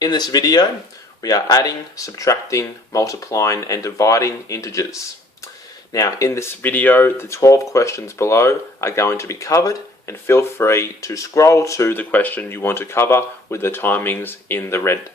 In this video, we are adding, subtracting, multiplying and dividing integers. Now, in this video, the 12 questions below are going to be covered, and feel free to scroll to the question you want to cover with the timings in the red.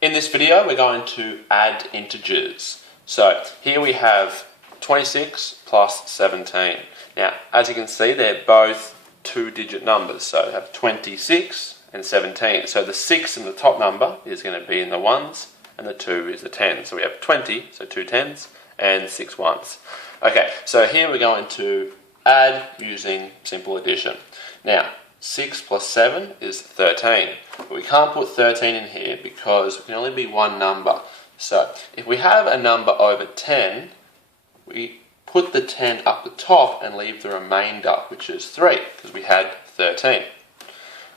In this video, we're going to add integers. So here we have 26 plus 17. Now, as you can see, they're both two-digit numbers. So we have 26 and 17. So the 6 in the top number is going to be in the ones, and the 2 is the 10. So we have 20, so 2 tens, and 6 ones. Okay, so here we're going to add using simple addition. Now, 6 plus 7 is 13. But we can't put 13 in here because it can only be one number. So if we have a number over 10, we put the 10 up the top and leave the remainder, which is 3, because we had 13.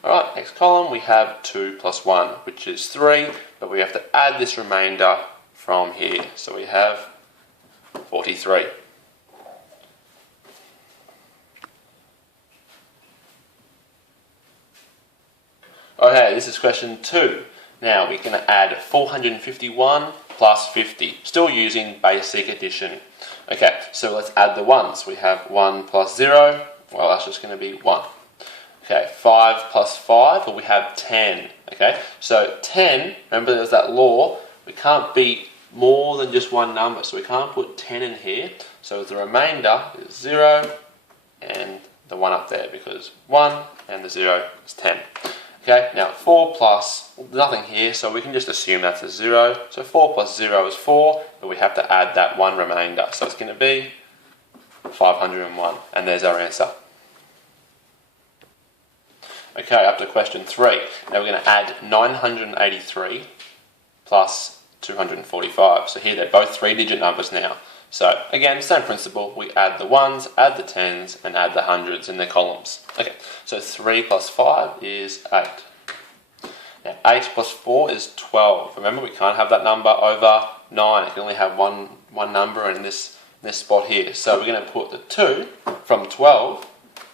Alright, next column we have 2 plus 1, which is 3, but we have to add this remainder from here. So we have 43. Okay, this is question 2. Now we're going to add 451 plus 50, still using basic addition. Okay, so let's add the ones. We have 1 plus 0, well that's just going to be 1. Okay, 5 plus 5, well we have 10. Okay, so 10, remember there's that law, we can't be more than just one number, so we can't put 10 in here. So the remainder is 0 and the 1 up there, because 1 and the 0 is 10. Okay, now 4 plus, nothing here, so we can just assume that's a 0. So 4 plus 0 is 4, but we have to add that one remainder. So it's going to be 501, and there's our answer. Okay, up to question 3. Now we're going to add 983 plus 245. So here they're both three-digit numbers now. So again, same principle, we add the ones, add the tens, and add the hundreds in their columns. Okay, so 3 plus 5 is 8. Now 8 plus 4 is 12. Remember, we can't have that number over 9. It can only have one number in this spot here. So we're going to put the 2 from 12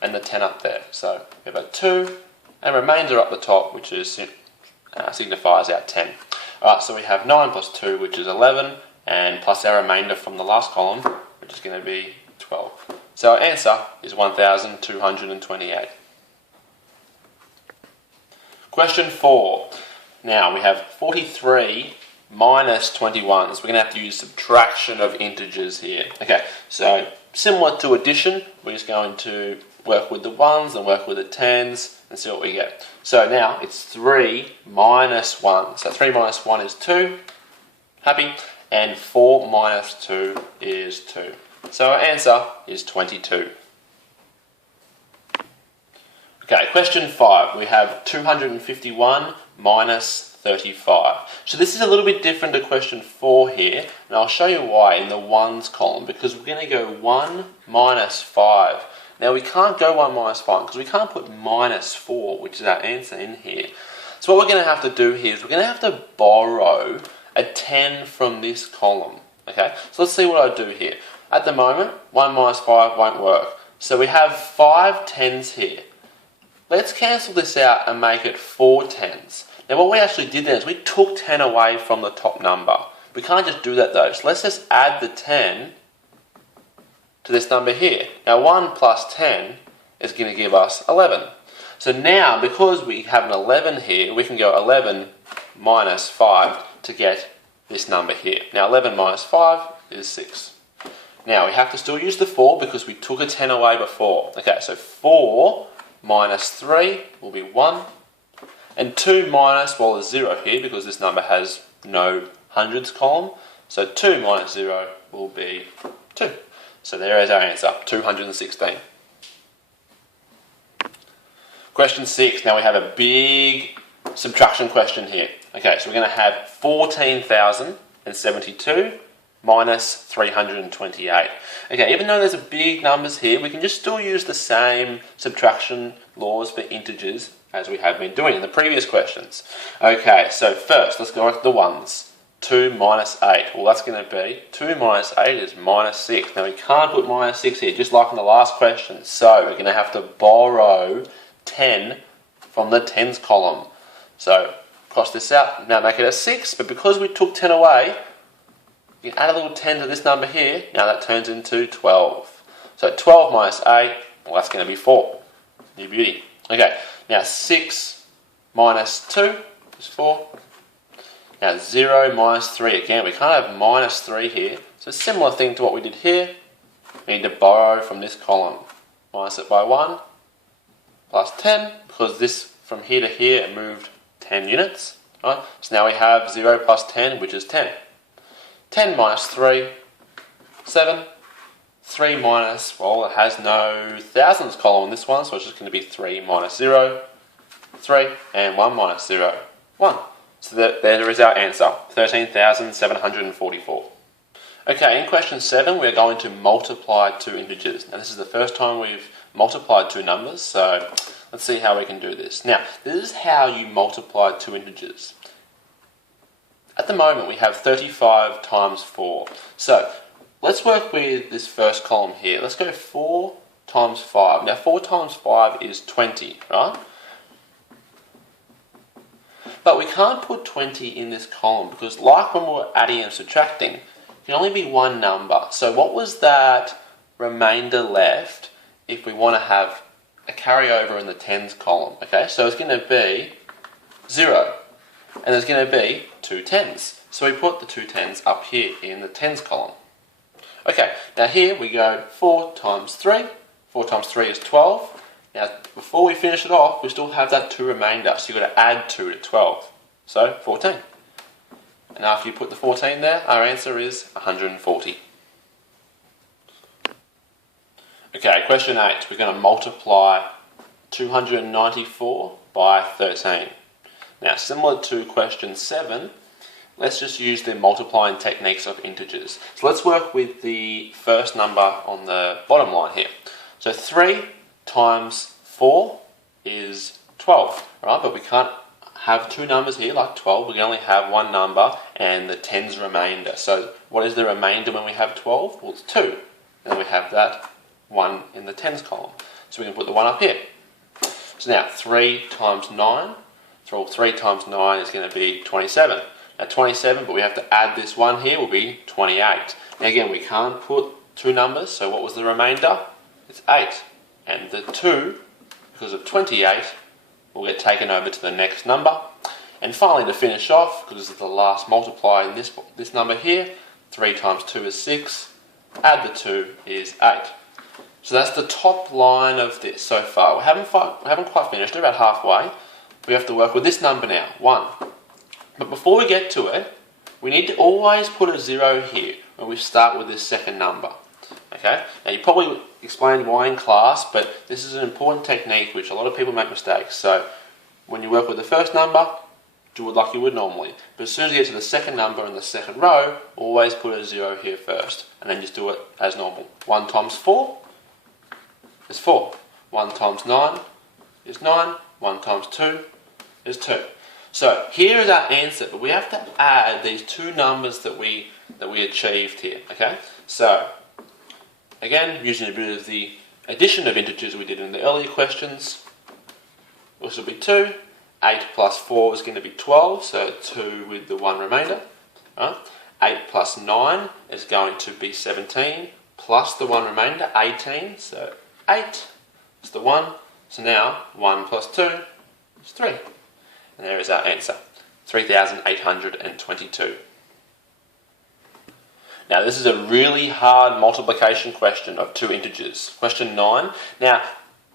and the 10 up there. So we have a 2 and remainder up the top, which is signifies our 10. Alright, so we have 9 plus 2, which is 11. And plus our remainder from the last column, which is going to be 12. So our answer is 1,228. Question 4. Now we have 43 minus 21. So we're going to have to use subtraction of integers here. Okay, so similar to addition, we're just going to work with the ones and work with the tens and see what we get. So now it's 3 minus 1. So 3 minus 1 is 2. Happy? And 4 minus 2 is 2. So our answer is 22. Okay, question 5. We have 251 minus 35. So this is a little bit different to question 4 here, and I'll show you why in the ones column, because we're going to go 1 minus 5. Now we can't go 1 minus 5 because we can't put minus 4, which is our answer, in here. So what we're going to have to do here is we're going to have to borrow a 10 from this column. Okay, so let's see what I do here. At the moment, 1 minus 5 won't work. So we have 5 tens here. Let's cancel this out and make it 4 tens. Now what we actually did then is we took 10 away from the top number. We can't just do that though. So let's just add the 10 to this number here. Now 1 plus 10 is going to give us 11. So now, because we have an 11 here, we can go 11 minus 5 to get this number here. Now 11 minus 5 is 6. Now we have to still use the 4 because we took a 10 away before. Okay, so 4 minus 3 will be 1. And 2 minus, well, there's 0 here because this number has no hundreds column. So 2 minus 0 will be 2. So there is our answer, 216. Question 6. Now we have a big subtraction question here. Okay, so we're going to have 14,072 minus 328. Okay, even though there's a big numbers here, we can just still use the same subtraction laws for integers as we have been doing in the previous questions. Okay, so first, let's go with the ones. 2 minus 8. Well, that's going to be 2 minus 8 is minus 6. Now, we can't put minus 6 here, just like in the last question. So, we're going to have to borrow 10 from the tens column. So, cross this out. Now, make it a 6. But because we took 10 away, you can add a little 10 to this number here. Now, that turns into 12. So, 12 minus 8, well, that's going to be 4. New beauty. Okay, now 6 minus 2 is 4. Now 0 minus 3, again we can't have minus 3 here, so similar thing to what we did here, we need to borrow from this column. Minus it by 1, plus 10, because this from here to here it moved 10 units. Right? So now we have 0 plus 10, which is 10. 10 minus 3, 7. 3 minus, well, it has no thousands column in this one, so it's just going to be 3 minus 0, 3, and 1 minus 0, 1. So there is our answer, 13,744. Okay, in question 7, we're going to multiply two integers. Now, this is the first time we've multiplied two numbers, so let's see how we can do this. Now, this is how you multiply two integers. At the moment, we have 35 times 4. So, let's work with this first column here. Let's go 4 times 5. Now, 4 times 5 is 20, right? But we can't put 20 in this column because like when we were adding and subtracting, it can only be one number. So what was that remainder left if we want to have a carryover in the tens column? Okay, so it's going to be 0. And there's going to be 2 tens. So we put the 2 tens up here in the tens column. Okay, now here we go 4 times 3. 4 times 3 is 12. Now, before we finish it off, we still have that 2 remainder, so you've got to add 2 to 12. So, 14. And after you put the 14 there, our answer is 140. Okay, question 8. We're going to multiply 294 by 13. Now, similar to question 7, let's just use the multiplying techniques of integers. So let's work with the first number on the bottom line here. So 3 times 4 is 12, right? But we can't have two numbers here like 12. We can only have one number and the tens remainder. So what is the remainder when we have 12? Well, it's 2. And then we have that 1 in the tens column. So we can put the 1 up here. So now 3 times 9. So 3 times 9 is going to be 27. Now 27, but we have to add this 1 here, will be 28. Now again, we can't put two numbers, so what was the remainder? It's 8. And the 2, because of 28, will get taken over to the next number. And finally, to finish off, because this is the last multiplier in this number here, 3 times 2 is 6, add the 2 is 8. So that's the top line of this so far. We haven't quite finished, we're about halfway. We have to work with this number now, 1. But before we get to it, we need to always put a 0 here when we start with this second number. Okay? Now you probably explained why in class, but this is an important technique which a lot of people make mistakes. So when you work with the first number, do it like you would normally. But as soon as you get to the second number in the second row, always put a 0 here first. And then just do it as normal. 1 times 4 is 4. 1 times 9 is 9. 1 times 2 is 2. So here is our answer, but we have to add these two numbers that we achieved here. Okay? So again, using a bit of the addition of integers we did in the earlier questions, this will be 2. 8 plus 4 is going to be 12, so 2 with the 1 remainder. Right? 8 plus 9 is going to be 17, plus the 1 remainder, 18. So 8 is the 1. So now 1 plus 2 is 3. And there is our answer, 3,822. Now this is a really hard multiplication question of two integers. Question 9. Now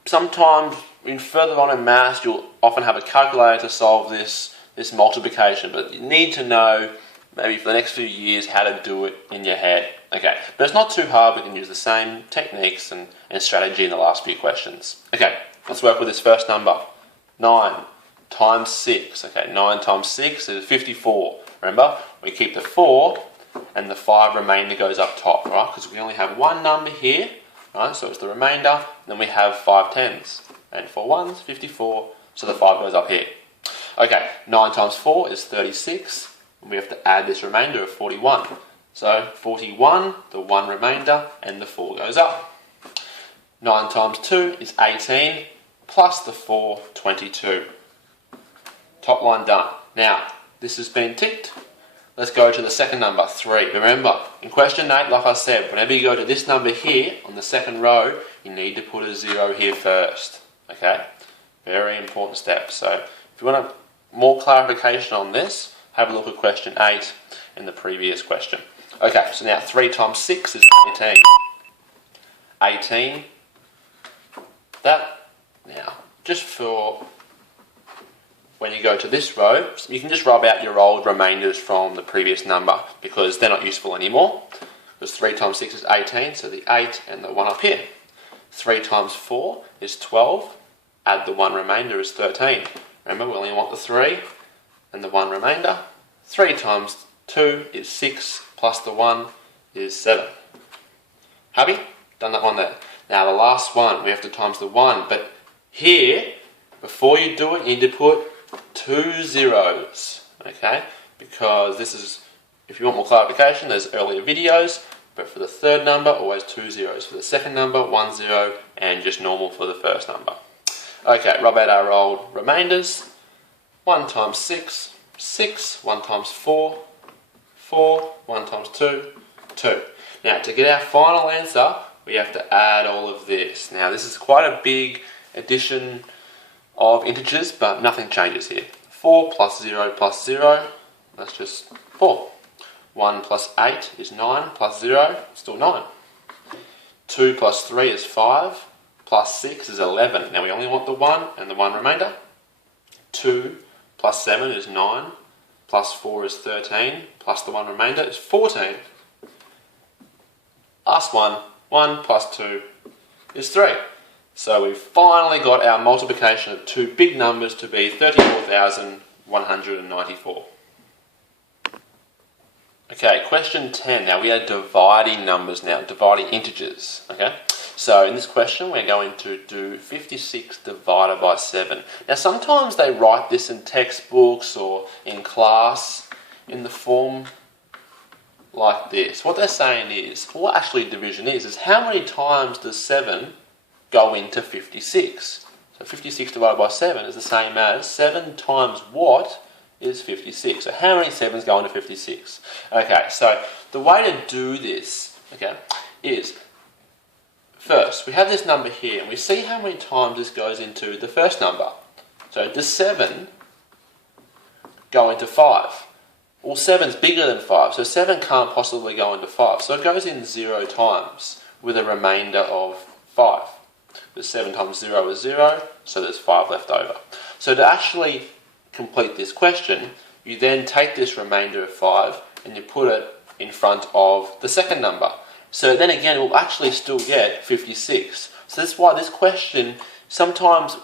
sometimes in further on in maths you'll often have a calculator to solve this multiplication, but you need to know maybe for the next few years how to do it in your head. Okay, but it's not too hard. We can use the same techniques and strategy in the last few questions. Okay, let's work with this first number. 9 times 6. Okay, 9 times 6 is 54. Remember, we keep the 4 and the 5 remainder goes up top, right? Because we only have one number here, right? So it's the remainder. Then we have 5 tens and 4 ones, 54. so the 5 goes up here. Okay, 9 times 4 is 36, and we have to add this remainder of 41. So 41, the 1 remainder, and the 4 goes up. 9 times 2 is 18, plus the 4, 22. Top line done. Now, this has been ticked. Let's go to the second number, 3. Remember, in question 8, like I said, whenever you go to this number here, on the second row, you need to put a 0 here first. Okay? Very important step. So, if you want more clarification on this, have a look at question 8 and the previous question. Okay, so now 3 times 6 is 18. 18. That, now, just for when you go to this row, you can just rub out your old remainders from the previous number because they're not useful anymore. Because 3 times 6 is 18, so the 8 and the 1 up here. 3 times 4 is 12, add the 1 remainder is 13. Remember, we only want the 3 and the 1 remainder. 3 times 2 is 6, plus the 1 is 7. Happy? Done that one there. Now the last one, we have to times the 1, but here, before you do it, you need to put 2 zeros, okay? Because this is, if you want more clarification, there's earlier videos, but for the third number, always 2 zeros. For the second number, 1 0, and just normal for the first number. Okay, rub out our old remainders. 1 times 6, 6. 1 times 4, 4. 1 times 2, 2. Now, to get our final answer, we have to add all of this. Now, this is quite a big addition of integers, but nothing changes here. 4 plus 0 plus 0, that's just 4. 1 plus 8 is 9, plus 0, still 9. 2 plus 3 is 5, plus 6 is 11. Now we only want the 1 and the 1 remainder. 2 plus 7 is 9, plus 4 is 13, plus the 1 remainder is 14. Last one, 1 plus 2 is 3. So we've finally got our multiplication of two big numbers to be 34,194. Okay, question 10. Now we are dividing numbers now, dividing integers. Okay, so in this question we're going to do 56 divided by 7. Now sometimes they write this in textbooks or in class in the form like this. What they're saying is, what actually division is how many times does 7 go into 56. So 56 divided by 7 is the same as 7 times what is 56. So how many 7s go into 56? Okay, so the way to do this, okay, is first we have this number here and we see how many times this goes into the first number. So does 7 go into 5? Well, 7's bigger than 5, so 7 can't possibly go into 5. So it goes in 0 times with a remainder of 5. The 7 times 0 is 0, so there's 5 left over. So to actually complete this question, you then take this remainder of 5 and you put it in front of the second number. So then again, we'll actually still get 56. So that's why this question, sometimes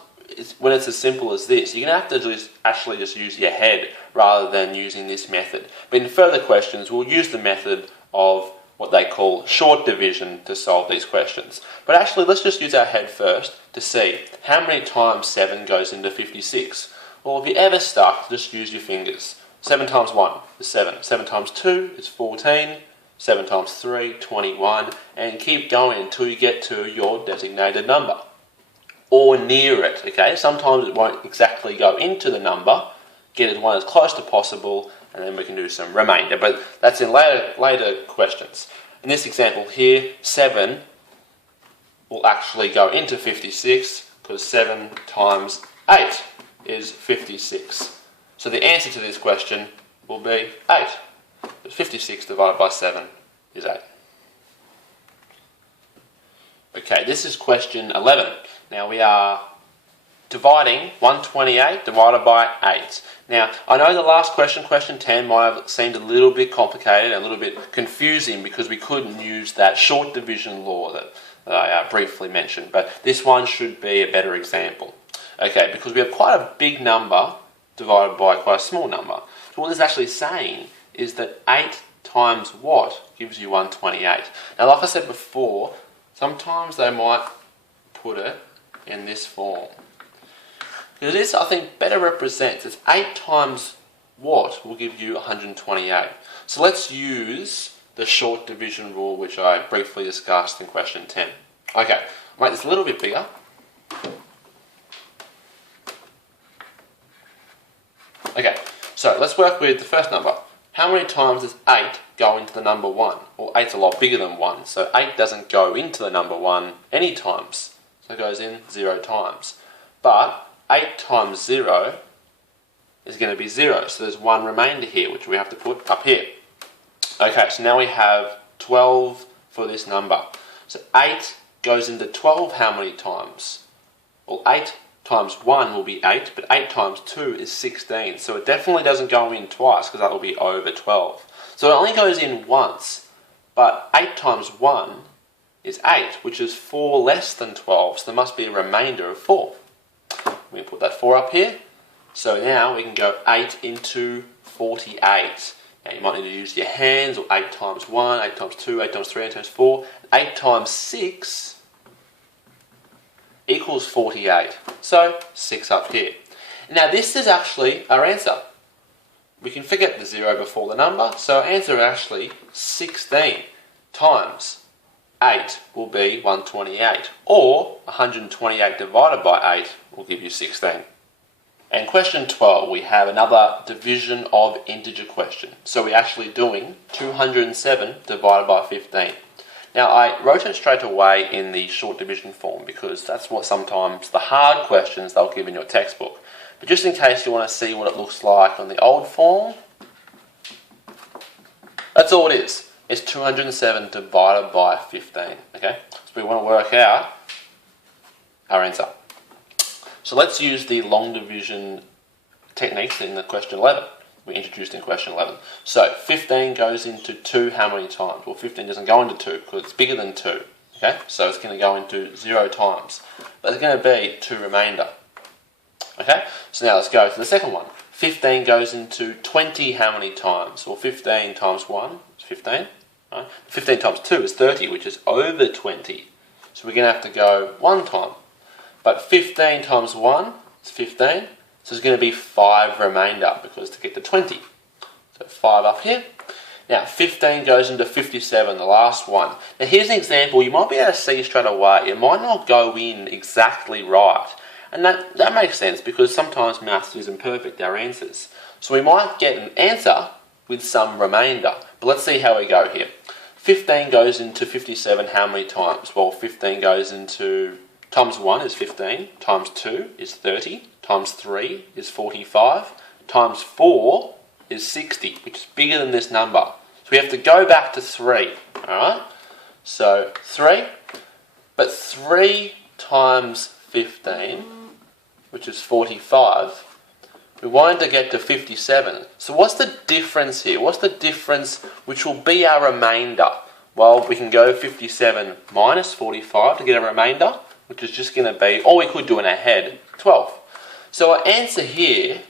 when it's as simple as this, you're going to have to actually just use your head rather than using this method. But in further questions, we'll use the method of what they call short division to solve these questions. But actually, let's just use our head first to see how many times 7 goes into 56. Well, if you're ever stuck, just use your fingers. 7 times 1 is 7. 7 times 2 is 14. 7 times 3, 21. And keep going until you get to your designated number. Or near it, okay? Sometimes it won't exactly go into the number. Get it one as close to possible, and then we can do some remainder. But that's in later questions. In this example here, 7 will actually go into 56 because 7 times 8 is 56. So the answer to this question will be 8. But 56 divided by 7 is 8. Okay, this is question 11. Now we are dividing 128 divided by 8. Now, I know the last question, question 10, might have seemed a little bit complicated and a little bit confusing because we couldn't use that short division law that I briefly mentioned, but this one should be a better example. Okay, because we have quite a big number divided by quite a small number. So what this is actually saying is that 8 times what gives you 128. Now, like I said before, sometimes they might put it in this form. Because this, I think, better represents, it's 8 times what will give you 128. So let's use the short division rule, which I briefly discussed in question 10. Okay, I'll make this a little bit bigger. Okay, so let's work with the first number. How many times does 8 go into the number 1? Well, 8's a lot bigger than 1, so 8 doesn't go into the number 1 any times. So it goes in 0 times. But 8 times 0 is going to be 0, so there's one remainder here, which we have to put up here. Okay, so now we have 12 for this number. So 8 goes into 12 how many times? Well, 8 times 1 will be 8, but 8 times 2 is 16. So it definitely doesn't go in twice, because that will be over 12. So it only goes in once, but 8 times 1 is 8, which is 4 less than 12, so there must be a remainder of 4. We can put that 4 up here. So now we can go 8 into 48. Now you might need to use your hands, or 8 times 1, 8 times 2, 8 times 3, 8 times 4. 8 times 6 equals 48. So 6 up here. Now this is actually our answer. We can forget the 0 before the number, so our answer is actually 16 times 8 will be 128, or 128 divided by 8 will give you 16. And question 12, we have another division of integer question. So we're actually doing 207 divided by 15. Now I wrote it straight away in the short division form because that's what sometimes the hard questions they'll give in your textbook. But just in case you want to see what it looks like on the old form, that's all it is. It's 207 divided by 15. Okay, so we want to work out our answer. So let's use the long division techniques in the question 11. We introduced in question 11. So 15 goes into 2 how many times? Well, 15 doesn't go into 2 because it's bigger than 2. Okay, so it's going to go into 0 times. But there's going to be 2 remainder. Okay, so now let's go to the second one. 15 goes into 20 how many times? Well, 15 times 1 is 15. Right? 15 times 2 is 30, which is over 20. So we're going to have to go 1 time. But 15 times 1 is 15. So there's going to be 5 remainder because to get to 20. So 5 up here. Now 15 goes into 57, the last one. Now here's an example you might be able to see straight away. It might not go in exactly right. And that makes sense because sometimes maths is imperfect, our answers. So we might get an answer with some remainder. But let's see how we go here. 15 goes into 57 how many times? Well, 15 goes into, times 1 is 15, times 2 is 30, times 3 is 45, times 4 is 60, which is bigger than this number. So we have to go back to 3, alright? So 3, but 3 times 15, which is 45, we wanted to get to 57. So what's the difference here? What's the difference which will be our remainder? Well, we can go 57 minus 45 to get a remainder, which is just going to be, or we could do in our head, 12. So our answer here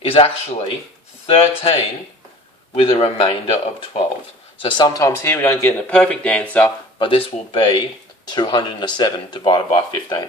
is actually 13 with a remainder of 12. So sometimes here we don't get a perfect answer, but this will be 207 divided by 15.